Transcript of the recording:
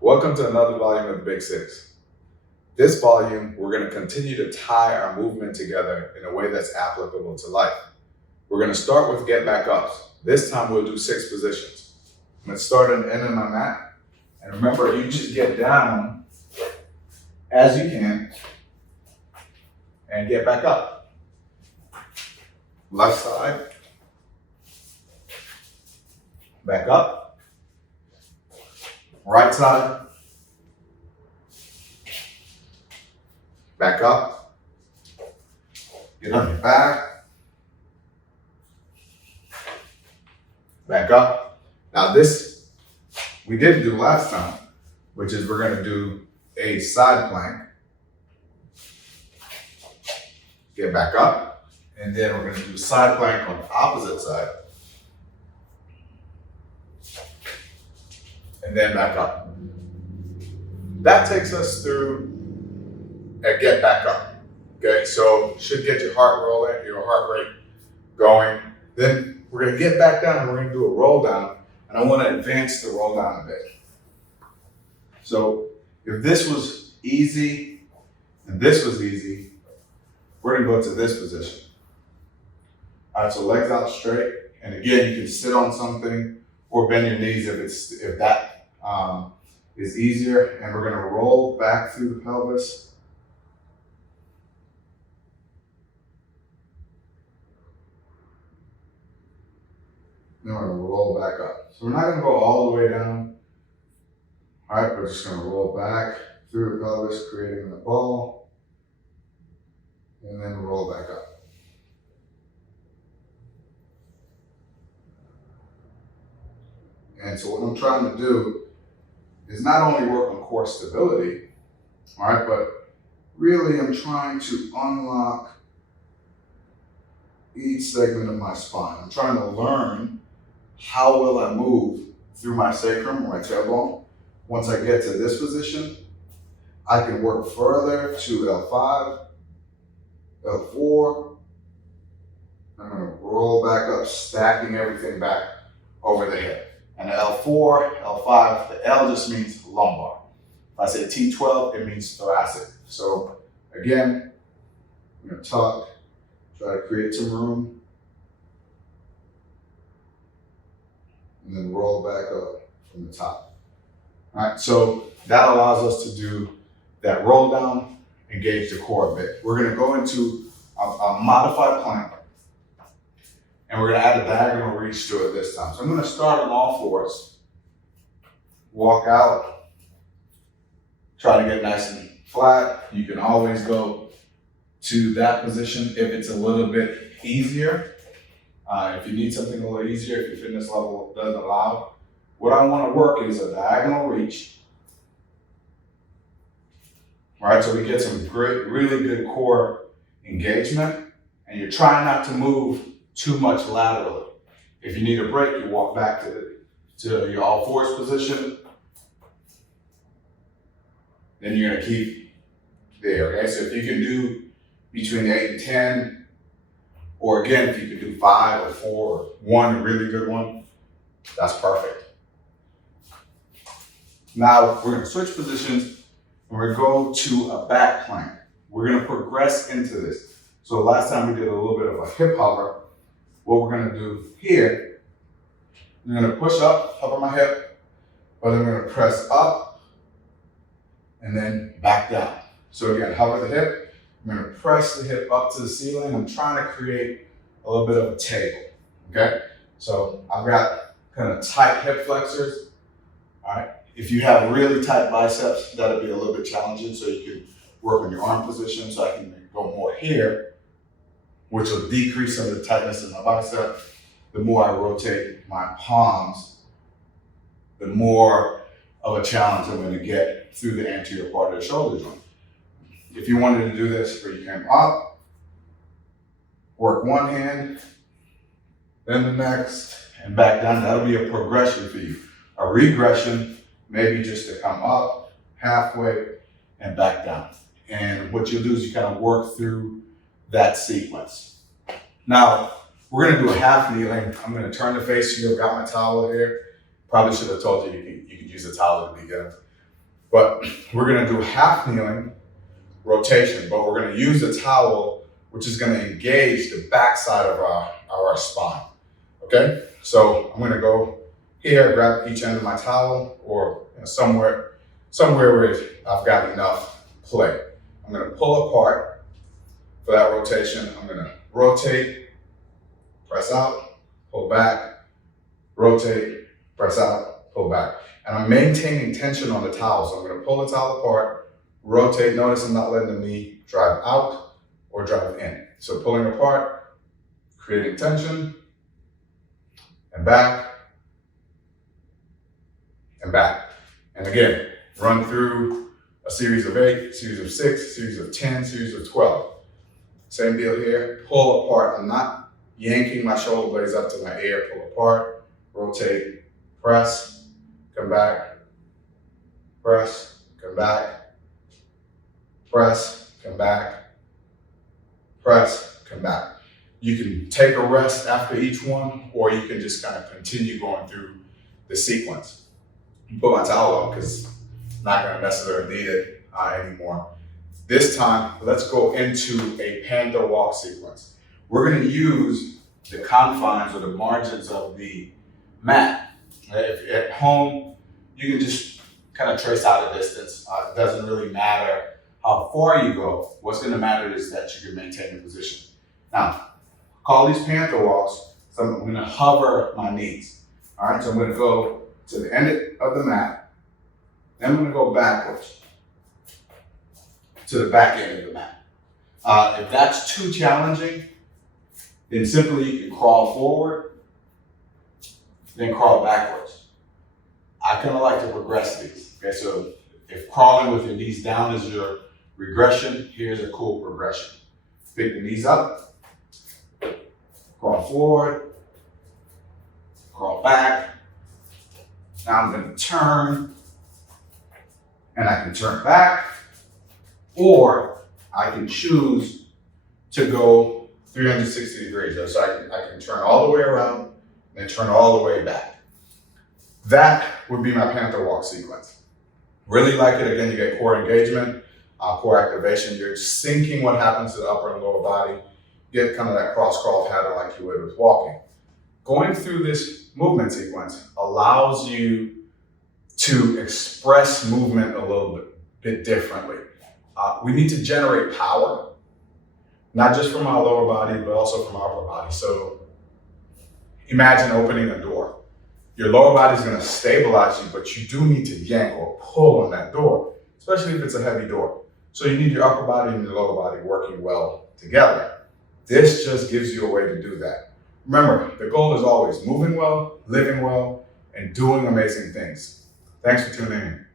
Welcome to another volume of the Big Six. This volume, we're going to continue to tie our movement together in a way that's applicable to life. We're going to start with get back ups. This time we'll do 6 positions. I'm going to start at the end of my mat. And remember, you just get down as you can and get back up. Left side, back up. Right side, back up, get on your back, back up. Now this, we didn't do last time, which is we're gonna do a side plank, get back up, and then we're gonna do a side plank on the opposite side, and then back up. That takes us through a get back up. Okay, so should get your heart rolling, your heart rate going. Then we're gonna get back down and we're gonna do a roll down. And I wanna advance the roll down a bit. So if this was easy and this was easy, we're gonna go to this position. All right, so legs out straight. And again, you can sit on something or bend your knees if that is easier. And we're gonna roll back through the pelvis. Then we're gonna roll back up. So we're not gonna go all the way down. All right, we're just gonna roll back through the pelvis, creating the ball. And then roll back up. And so what I'm trying to do is not only work on core stability, all right, but really I'm trying to unlock each segment of my spine. I'm trying to learn how will I move through my sacrum or my tailbone. Once I get to this position, I can work further to L5, L4. I'm gonna roll back up, stacking everything back over the hip. And the L4, L5, the L just means lumbar. If I say T12, it means thoracic. So again, I'm gonna tuck, try to create some room, and then roll back up from the top. All right, so that allows us to do that roll down, engage the core a bit. We're gonna go into a modified plank, and we're gonna add a diagonal reach to it this time. So I'm gonna start on all fours, walk out, try to get nice and flat. You can always go to that position if it's a little bit easier. If you need something a little easier, if your fitness level doesn't allow. What I wanna work is a diagonal reach. All right, so we get some great, really good core engagement, and you're trying not to move too much laterally. If you need a break, you walk back to your all fours position. Then you're gonna keep there, okay? So if you can do between 8 and 10, or again, if you can do 5 or 4, or 1, a really good one, that's perfect. Now we're gonna switch positions and we're gonna go to a back plank. We're gonna progress into this. So last time we did a little bit of a hip hover. What we're gonna do here, I'm gonna push up, hover my hip, but I'm gonna press up and then back down. So again, hover the hip, I'm gonna press the hip up to the ceiling. I'm trying to create a little bit of a table, okay? So I've got kind of tight hip flexors, all right? If you have really tight biceps, that'll be a little bit challenging, so you can work on your arm position. So I can go more here, which will decrease some of the tightness in my bicep. The more I rotate my palms, the more of a challenge I'm gonna get through the anterior part of the shoulder joint. If you wanted to do this where you came up, work one hand, then the next, and back down, that'll be a progression for you. A regression, maybe just to come up halfway and back down. And what you'll do is you kind of work through that sequence. Now, we're gonna do a half kneeling. I'm gonna turn the face to you. I've got my towel here. Probably should have told you you could use a towel to begin. But we're gonna do half kneeling rotation, but we're gonna use a towel which is gonna engage the backside of our spine, okay? So I'm gonna go here, grab each end of my towel, or somewhere where I've got enough play. I'm gonna pull apart for that rotation. I'm gonna rotate, press out, pull back, rotate, press out, pull back. And I'm maintaining tension on the towel. So I'm gonna pull the towel apart, rotate. Notice I'm not letting the knee drive out or drive in. So pulling apart, creating tension, and back, and back. And again, run through a series of 8, series of 6, series of 10, series of 12. Same deal here, pull apart. I'm not yanking my shoulder blades up to my ear, pull apart, rotate, press, come back, press, come back, press, come back, press, come back. You can take a rest after each one, or you can just kind of continue going through the sequence. Put my towel on because I'm not going to necessarily need it anymore. This time, let's go into a Panther Walk sequence. We're going to use the confines or the margins of the mat. If you're at home, you can just kind of trace out a distance. It doesn't really matter how far you go. What's going to matter is that you can maintain the position. Now, call these Panther Walks. So I'm going to hover my knees. All right, so I'm going to go to the end of the mat. Then I'm going to go backwards to the back end of the mat. If that's too challenging, then simply you can crawl forward, then crawl backwards. I kind of like to progress these. Okay, so if crawling with your knees down is your regression, here's a cool progression. Pick the knees up, crawl forward, crawl back. Now I'm going to turn, and I can turn back, or I can choose to go 360 degrees. So I can turn all the way around and then turn all the way back. That would be my Panther Walk sequence. Really like it. Again, you get core engagement, core activation. You're syncing what happens to the upper and lower body. You get kind of that cross crawl pattern like you would with walking. Going through this movement sequence allows you to express movement a little bit differently. We need to generate power, not just from our lower body, but also from our upper body. So imagine opening a door. Your lower body is going to stabilize you, but you do need to yank or pull on that door, especially if it's a heavy door. So you need your upper body and your lower body working well together. This just gives you a way to do that. Remember, the goal is always moving well, living well, and doing amazing things. Thanks for tuning in.